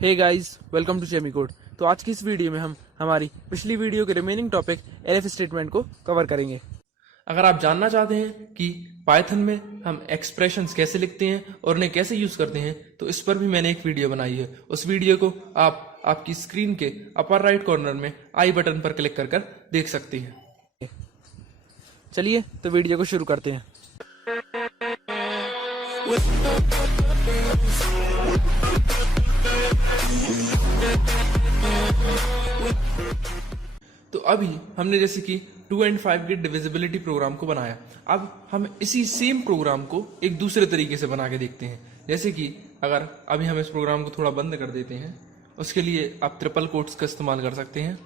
Hey guys, welcome to Semi Code. तो आज की इस वीडियो में हम हमारी पिछली वीडियो के रिमेनिंग टॉपिक एलएफ स्टेटमेंट को कवर करेंगे। अगर आप जानना चाहते हैं कि पाइथन में हम एक्सप्रेशंस कैसे लिखते हैं और उन्हें कैसे यूज करते हैं, तो इस पर भी मैंने एक वीडियो बनाई है। उस वीडियो को आप आपकी स्क्रीन के अपर राइट कॉर्नर में आई बटन पर क्लिक कर देख सकते हैं। चलिए तो वीडियो को शुरू करते हैं। तो अभी हमने जैसे कि 2 and 5 के डिविजिबिलिटी प्रोग्राम को बनाया। अब हम इसी सेम प्रोग्राम को एक दूसरे तरीके से बना के देखते हैं। जैसे कि अगर अभी हम इस प्रोग्राम को थोड़ा बंद कर देते हैं, उसके लिए आप ट्रिपल कोट्स का इस्तेमाल कर सकते हैं।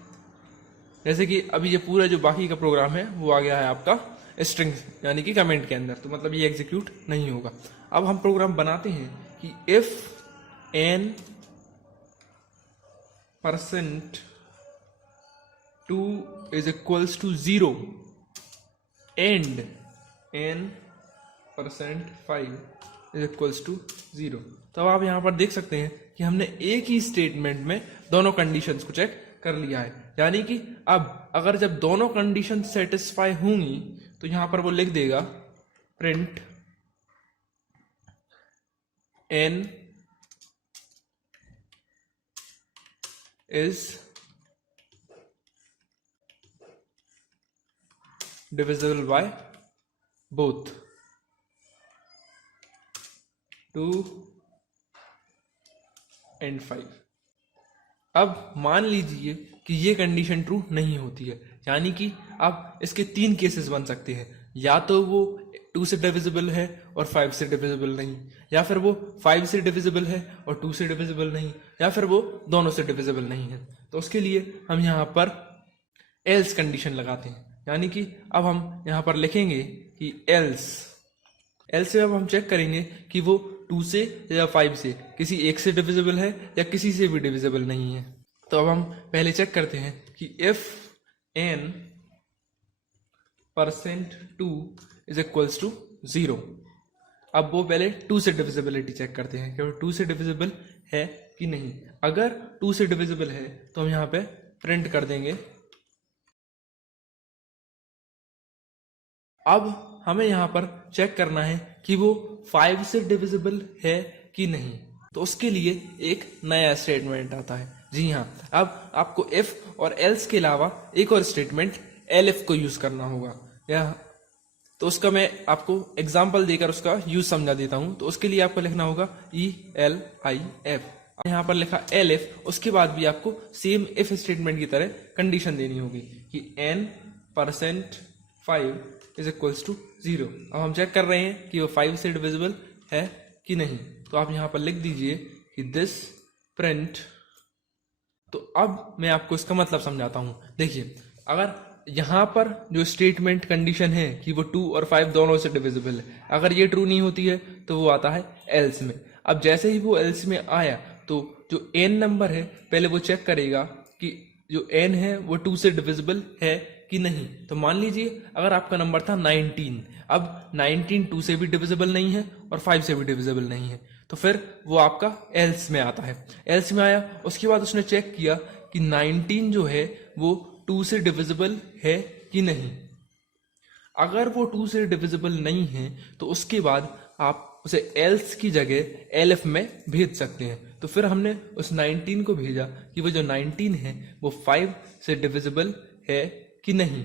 जैसे कि अभी ये पूरा जो बाकी का प्रोग्राम है वो आ गया है आपका स्ट्रिंग यानी कि कमेंट के अंदर, तो मतलब ये एग्जीक्यूट नहीं होगा। अब हम प्रोग्राम बनाते हैं कि if N % 2 is equals to 0 and n % 5 is equals to 0। तो अब आप यहां पर देख सकते हैं कि हमने एक ही स्टेटमेंट में दोनों कंडीशंस को चेक कर लिया है। यानी कि अब अगर जब दोनों कंडीशन सेटिस्फाई होंगी तो यहां पर वो लिख देगा print n is divisible by both 2 and 5। अब मान लीजिए कि ये कंडीशन ट्रू नहीं होती है, यानी कि अब इसके 3 केसेस बन सकते हैं। या तो वो 2 से डिविजिबल है और 5 से डिविजिबल नहीं, या फिर वो 5 से डिविजिबल है और 2 से डिविजिबल नहीं, या फिर वो दोनों से डिविजिबल नहीं है। तो उसके लिए हम यहाँ पर एल्स कंडीशन लगाते हैं। यानी कि अब हम यहां पर लिखेंगे कि एल्स से अब हम चेक करेंगे कि वो 2 से या 5 से किसी एक से डिविजिबल है या किसी से भी डिविजिबल नहीं है। तो अब हम पहले चेक करते हैं कि if n % 2 is equals to 0। अब वो पहले 2 से डिविजिबिलिटी चेक करते हैं कि वो 2 से डिविजिबल है कि नहीं। अगर 2 से डिविजिबल है तो हम यहाँ पे प्रिंट कर देंगे। अब हमें यहाँ पर चेक करना है कि वो 5 से डिविजिबल है कि नहीं। तो उसके लिए एक नया स्टेटमेंट आता है। जी हाँ, अब आपको इफ और एल्स के अलावा एक और स्टेटमेंट एलिफ को यूज करना होगा। तो उसका मैं आपको एग्जांपल देकर उसका यूज समझा देता हूं। तो उसके लिए आपको लिखना होगा ELIF। यहाँ पर लिखा एलिफ, उसके बाद भी आपको सेम इफ स्टेटमेंट की तरह कंडीशन देनी होगी कि n % 5 is equals to 0। अब हम चेक कर रहे हैं कि वो 5 से डिविजिबल है कि नहीं। तो आप यहां पर लिख दीजिए कि दिस प्रिंट। तो अब मैं आपको इसका मतलब समझाता हूं। देखिए, अगर यहां पर जो स्टेटमेंट कंडीशन है कि वो 2 और 5 दोनों से डिविजिबल है, अगर ये ट्रू नहीं होती है तो वो आता है एल्स में। अब जैसे ही वो एल्स में आया तो जो n नंबर है पहले वो चेक करेगा कि जो n है वो 2 से डिविजिबल है कि नहीं। तो मान लीजिए अगर आपका नंबर था 19, अब 19 2 से भी डिविजिबल नहीं है और 5 से भी डिविजिबल नहीं है, तो फिर वो आपका एल्स में आता है। एल्स में आया, उसके बाद उसने चेक किया कि 19 जो है वो 2 से डिविजिबल है कि नहीं। अगर वो 2 से डिविजिबल नहीं है तो उसके बाद आप उसे एल्स की जगह एलिफ में भेज सकते हैं। तो फिर हमने उस 19 को भेजा कि वो जो 19 है वो 5 से डिविजिबल है कि नहीं।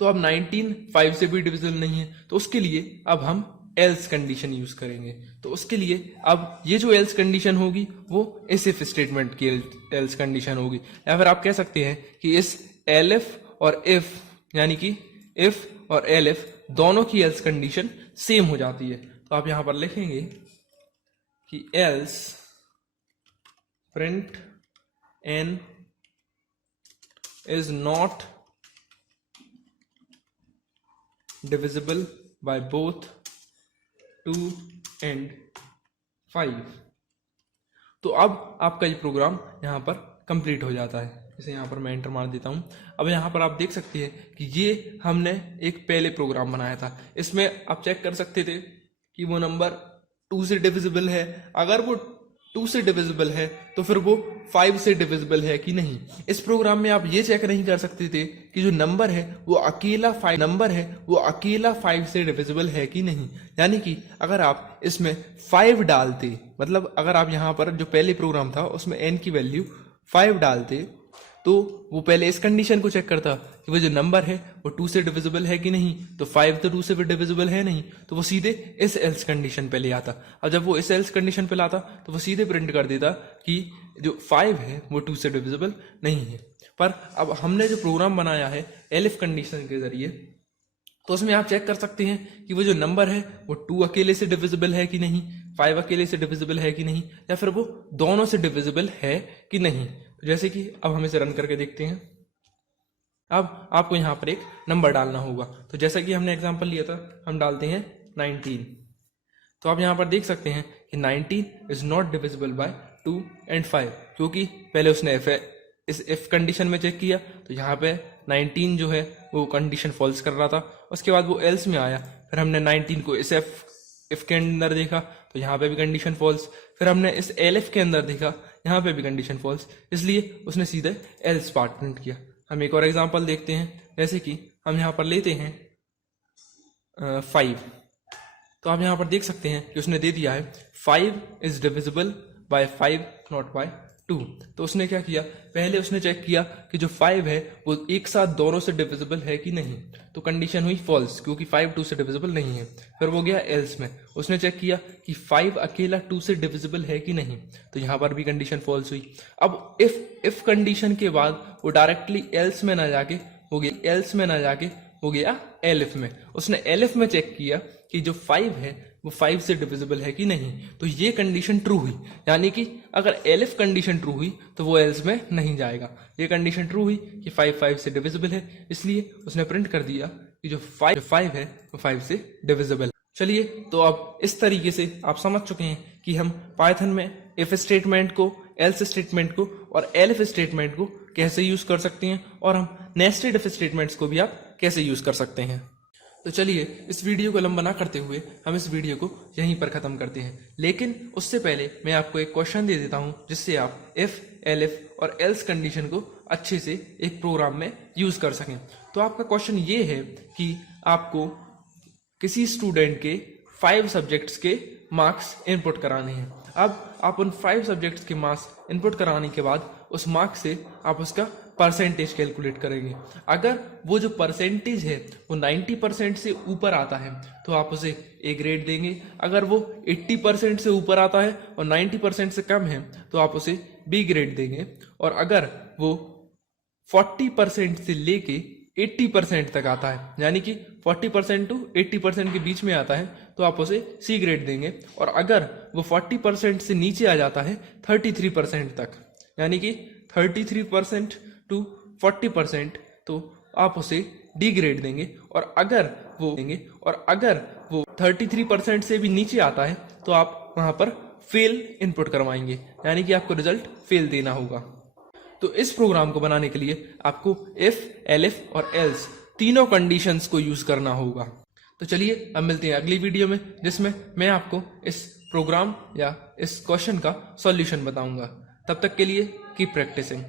तो अब 19 5 से भी डिविजिबल नहीं है, तो उसके लिए अब हम एल्स कंडीशन यूज करेंगे। तो उसके लिए अब ये जो एल्स कंडीशन होगी वो इस इफ स्टेटमेंट की एल्स कंडीशन होगी, या फिर आप कह सकते हैं कि इस एलिफ और इफ यानी कि इफ और एलिफ दोनों की एल्स कंडीशन सेम हो जाती है। तो आप यहां पर लिखेंगे कि else print n is not divisible by both 2 and 5। तो अब आपका ये प्रोग्राम यहाँ पर कंप्लीट हो जाता है। इसे यहाँ पर मैं एंटर मार देता हूँ। अब यहाँ पर आप देख सकते हैं कि ये हमने एक पहले प्रोग्राम बनाया था। इसमें आप चेक कर सकते थे कि वो नंबर 2 से डिविजिबल है। अगर वो 2 से डिविजिबल है तो फिर वो 5 से डिविजिबल है कि नहीं। इस प्रोग्राम में आप ये चेक नहीं कर सकते थे कि जो नंबर है वो अकेला 5 से डिविजिबल है कि नहीं। यानी कि अगर आप इसमें 5 डालते, मतलब अगर आप यहाँ पर जो पहले प्रोग्राम था उसमें n की वैल्यू 5 डालते तो वो पहले इस कंडीशन को चेक करता कि वो जो नंबर है वो 2 से डिविजिबल है कि नहीं। तो 5 तो 2 से डिविजिबल है नहीं, तो वो सीधे इस एल्स कंडीशन पे ले आता। और जब वो इस एल्स कंडीशन पे लाता तो वो सीधे प्रिंट कर देता कि जो 5 है वो 2 से डिविजिबल नहीं है। पर अब हमने जो प्रोग्राम बनाया है एलिफ कंडीशन के जरिए, तो उसमें आप चेक कर सकते हैं कि वो जो नंबर है वो 2 अकेले से डिविजिबल है कि नहीं, 5 अकेले से डिविजिबल है कि नहीं, या फिर वो दोनों से डिविजिबल है कि नहीं। तो जैसे कि अब हम इसे रन करके देखते हैं। अब आपको यहाँ पर एक नंबर डालना होगा। तो जैसा कि हमने एग्जांपल लिया था, हम डालते हैं 19। तो आप यहाँ पर देख सकते हैं कि 19 is not divisible by 2 and 5, क्योंकि पहले उसने इस इफ कंडीशन में चेक किया तो यहाँ पे 19 जो है वो कंडीशन फॉल्स कर रहा था। उसके बाद वो एल्स में आया, फिर हमने 19 को इस इफ के अंदर देखा तो यहाँ पे भी कंडीशन फॉल्स, फिर हमने इस एलिफ के अंदर देखा, यहाँ पे भी कंडीशन फॉल्स, इसलिए उसने सीधे एल्स पार्ट प्रिंट किया। हम एक और एग्जांपल देखते हैं, जैसे कि हम यहाँ पर लेते हैं 5। तो आप यहाँ पर देख सकते हैं कि उसने दे दिया है 5 is divisible by 5 not by 2। तो उसने क्या किया, पहले उसने चेक किया कि जो 5 है वो एक साथ दोनों से डिविजिबल है कि नहीं। तो कंडीशन हुई फॉल्स, क्योंकि 5 2 से डिविजिबल नहीं है। फिर वो गया एल्स में, उसने चेक किया कि 5 अकेला 2 से डिविजिबल है कि नहीं। तो यहाँ पर भी कंडीशन फॉल्स हुई। अब इफ कंडीशन के बाद वो डायरेक्टली एल्स में ना जाके हो गया एलिफ में। उसने एलिफ में चेक किया कि जो 5 है वो 5 से डिविजिबल है कि नहीं। तो ये कंडीशन ट्रू हुई, यानी कि अगर एलिफ कंडीशन ट्रू हुई तो वो एल्स में नहीं जाएगा। ये कंडीशन ट्रू हुई कि 5 से डिविजिबल है, इसलिए उसने प्रिंट कर दिया कि जो 5 है वो 5 से डिविजिबल। चलिए, तो अब इस तरीके से आप समझ चुके हैं कि हम पाइथन में इफ स्टेटमेंट को, एल्स स्टेटमेंट को और एलिफ स्टेटमेंट को कैसे यूज कर सकते हैं, और हम नेस्टेड इफ स्टेटमेंट्स को भी आप कैसे यूज कर सकते हैं। तो चलिए, इस वीडियो को लंबा ना करते हुए हम इस वीडियो को यहीं पर खत्म करते हैं। लेकिन उससे पहले मैं आपको एक क्वेश्चन दे देता हूं, जिससे आप इफ, एलिफ और एल्स कंडीशन को अच्छे से एक प्रोग्राम में यूज कर सकें। तो आपका क्वेश्चन ये है कि आपको किसी स्टूडेंट के 5 सब्जेक्ट्स के मार्क्स इनपुट कराने हैं। अब आप उन 5 सब्जेक्ट्स के मार्क्स इनपुट कराने के बाद उस मार्क्स से आप उसका परसेंटेज कैलकुलेट करेंगे। अगर वो जो परसेंटेज है वो 90% से ऊपर आता है तो आप उसे ए ग्रेड देंगे। अगर वो 80% से ऊपर आता है और 90% से कम है तो आप उसे बी ग्रेड देंगे। और अगर वो 40% से लेके 80% तक आता है, यानी कि 40% टू 80% के बीच में आता है, तो आप उसे सी ग्रेड देंगे। और अगर वो 40% से नीचे आ जाता है 33% तक, यानी कि 33% टू 40%, तो आप उसे डी ग्रेड देंगे। और अगर वो 33% से भी नीचे आता है तो आप वहां पर फेल इनपुट करवाएंगे, यानी कि आपको रिजल्ट फेल देना होगा। तो इस प्रोग्राम को बनाने के लिए आपको इफ, एलिफ और एल्स तीनों कंडीशंस को यूज करना होगा। तो चलिए, अब मिलते हैं अगली वीडियो में, जिसमें मैं आपको इस प्रोग्राम या इस क्वेश्चन का सॉल्यूशन बताऊंगा। तब तक के लिए कीप प्रैक्टिसिंग।